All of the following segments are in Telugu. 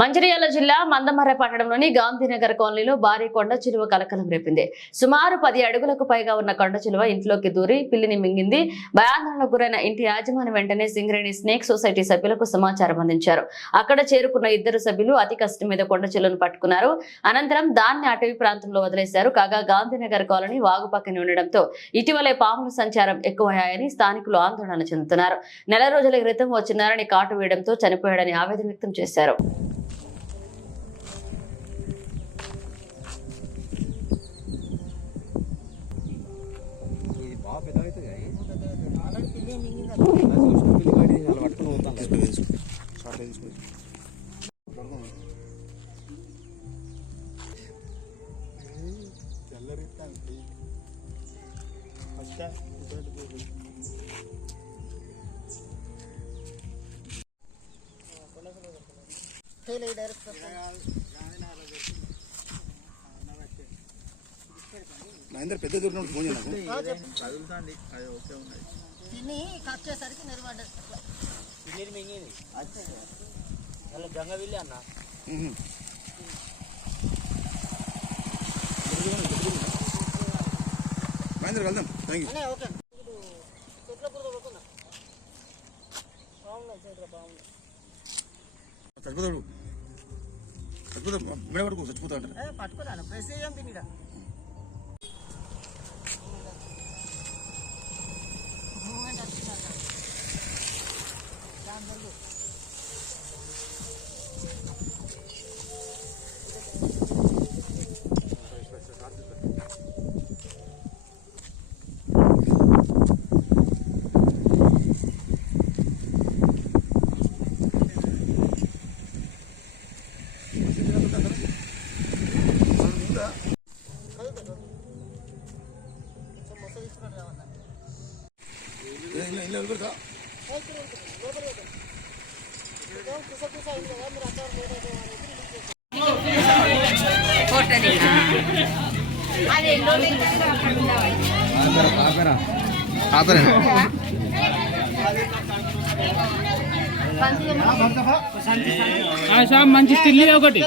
మంచిర్యాల జిల్లా మందమర్ర పట్టణంలోని గాంధీనగర్ కాలనీలో భారీ కొండ చిలువ కలకలం రేపింది. సుమారు 10 అడుగులకు పైగా ఉన్న కొండ చిలువ ఇంట్లోకి దూరి పిల్లిని మింగింది. భయాందోళనకు గురైన ఇంటి యాజమాని వెంటనే సింగరేణి స్నేక్ సొసైటీ సభ్యులకు సమాచారం అందించారు. అక్కడ చేరుకున్న 2 సభ్యులు అతి కష్టం మీద కొండ చిలువను పట్టుకున్నారు. అనంతరం దాన్ని అటవీ ప్రాంతంలో వదిలేశారు. కాగా గాంధీనగర్ కాలనీ వాగు పక్కన ఉండడంతో ఇటీవలే పాముల సంచారం ఎక్కువయ్యాయని స్థానికులు ఆందోళన చెందుతున్నారు. నెల రోజుల క్రితం ఓ చిన్నారిని కాటు వేయడంతో చనిపోయాడని ఆవేదన వ్యక్తం చేశారు. మహేందర్ పెద్ద దూరం ఫోన్ తిని కట్టేసరికి నీరు మింగింది జంగ వెళ్ళి అన్న మహేందర్ వెళ్దాం. ఓకే చెట్ల కూర పడుకున్నా చచ్చిపోతాడు మెడ పడుకో చచ్చిపోతా అంటారు. పట్టుకోలేను ప్రెస్ చేయం తినిడా మంచి తిల్లి ఒకటి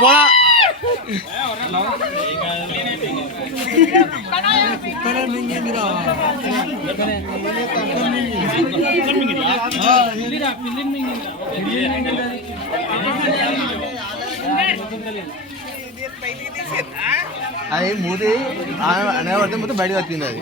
పోరా అది మూతి అనేవాడితే మొత్తం బయటకు వచ్చింది. అది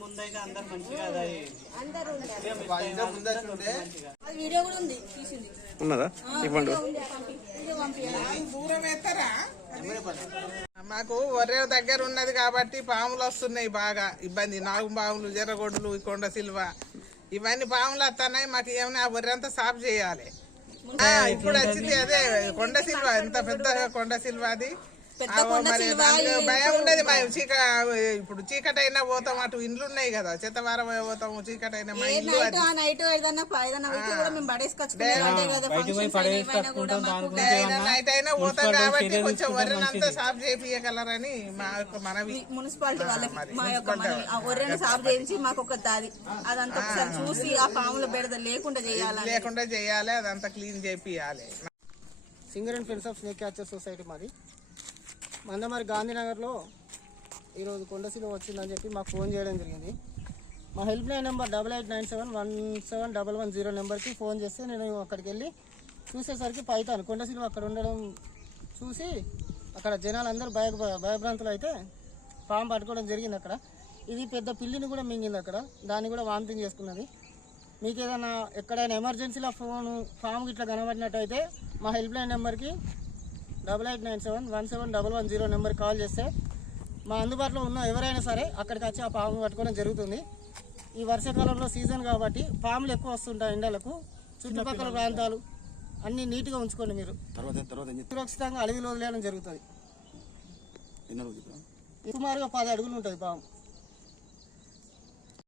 ముందైతే అందరు మంచిగా వీడియో కూడా ఉంది తీసింది ఉన్నదా ఇవ్వండి. దూరం వేస్తారా? మాకు ఒర్రే దగ్గర ఉన్నది కాబట్టి పాములు వస్తున్నాయి, బాగా ఇబ్బంది. నాగు పాములు, జర్రగొడ్డులు, కొండ సిల్వ ఇవన్నీ పాములు వస్తున్నాయి. మాకు ఏమైనా ఆ ఒర్రె అంతా సాఫ్ చేయాలి. ఇప్పుడు వచ్చింది అదే కొండ సిల్వ, ఎంత పెద్ద కొండ సిల్వ అది. మరి భయం ఉండదు. ఇప్పుడు చీకటైనా పోతాం, అటు ఇండ్లు ఉన్నాయి కదా, చెత్తవారం పోతాము, చీకటైనా మా ఇల్లు నైట్ అయినా పోతాం కాబట్టి కొంచెం వరినంతా సాఫ్ చేపియగలరని మా యొక్క మనవి. మున్సిపాలిటీ వాళ్ళకి మా యొక్క వరిని సాఫ్ చేయించి మాకు ఒక దారి అదంతా ఒకసారి చూసి ఆ పాముల బెడద లేకుండా చేయాలి, అదంతా క్లీన్ చేపియాలి. Singareni friends of snake catcher society మాది. మందమరి గాంధీనగర్లో ఈరోజు కొండసిలువ వచ్చిందని చెప్పి మాకు ఫోన్ చేయడం జరిగింది. మా హెల్ప్ లైన్ నెంబర్ 8897171110 నెంబర్కి ఫోన్ చేస్తే నేను అక్కడికి వెళ్ళి చూసేసరికి పైతాను కొండసిలువ అక్కడ ఉండడం చూసి అక్కడ జనాలు అందరూ భయభ్రాంతులు అయితే పాము పట్టుకోవడం జరిగింది అక్కడ. ఇది పెద్ద పిల్లిని కూడా మింగింది అక్కడ, దాన్ని కూడా వామిటింగ్ చేసుకున్నది. మీకు ఏదైనా ఎక్కడైనా ఎమర్జెన్సీలో పాము ఇట్లా కనబడినట్టయితే మా హెల్ప్ లైన్ నెంబర్కి 8897171110 నెంబర్కి కాల్ చేస్తే మా అందుబాటులో ఉన్న ఎవరైనా సరే అక్కడికి వచ్చి ఆ పాము పట్టుకోవడం జరుగుతుంది. ఈ వర్షాకాలంలో సీజన్ కాబట్టి పాములు ఎక్కువ వస్తుంటాయి ఎండలకు. చుట్టుపక్కల ప్రాంతాలు అన్నీ నీట్గా ఉంచుకోండి. మీరు సురక్షితంగా అడవిలో వదిలేయడం జరుగుతుంది. సుమారుగా 10 అడుగులు ఉంటుంది పాము.